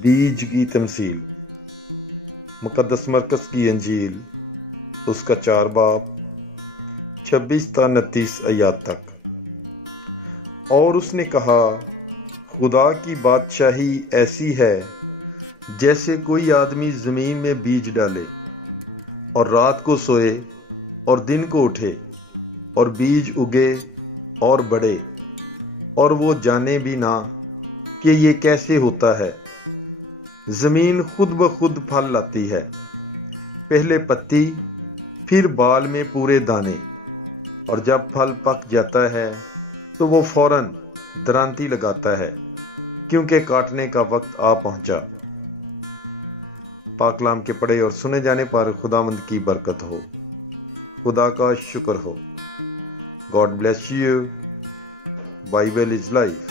बीज की तमसील। मुक़द्दस मरकज़ की अंजील उसका 4 बाब 26 ता 29 आयात तक। और उसने कहा, खुदा की बादशाही ऐसी है जैसे कोई आदमी ज़मीन में बीज डाले और रात को सोए और दिन को उठे और बीज उगे और बढ़े और वो जाने भी ना कि ये कैसे होता है। ज़मीन खुद ब खुद फल लाती है, पहले पत्ती, फिर बाल में पूरे दाने, और जब फल पक जाता है तो वो फौरन दरांती लगाता है, क्योंकि काटने का वक्त आ पहुंचा। पाक कलाम के पढ़े और सुने जाने पर खुदावंद की बरकत हो, खुदा का शुक्र हो। God bless you. Bible is life.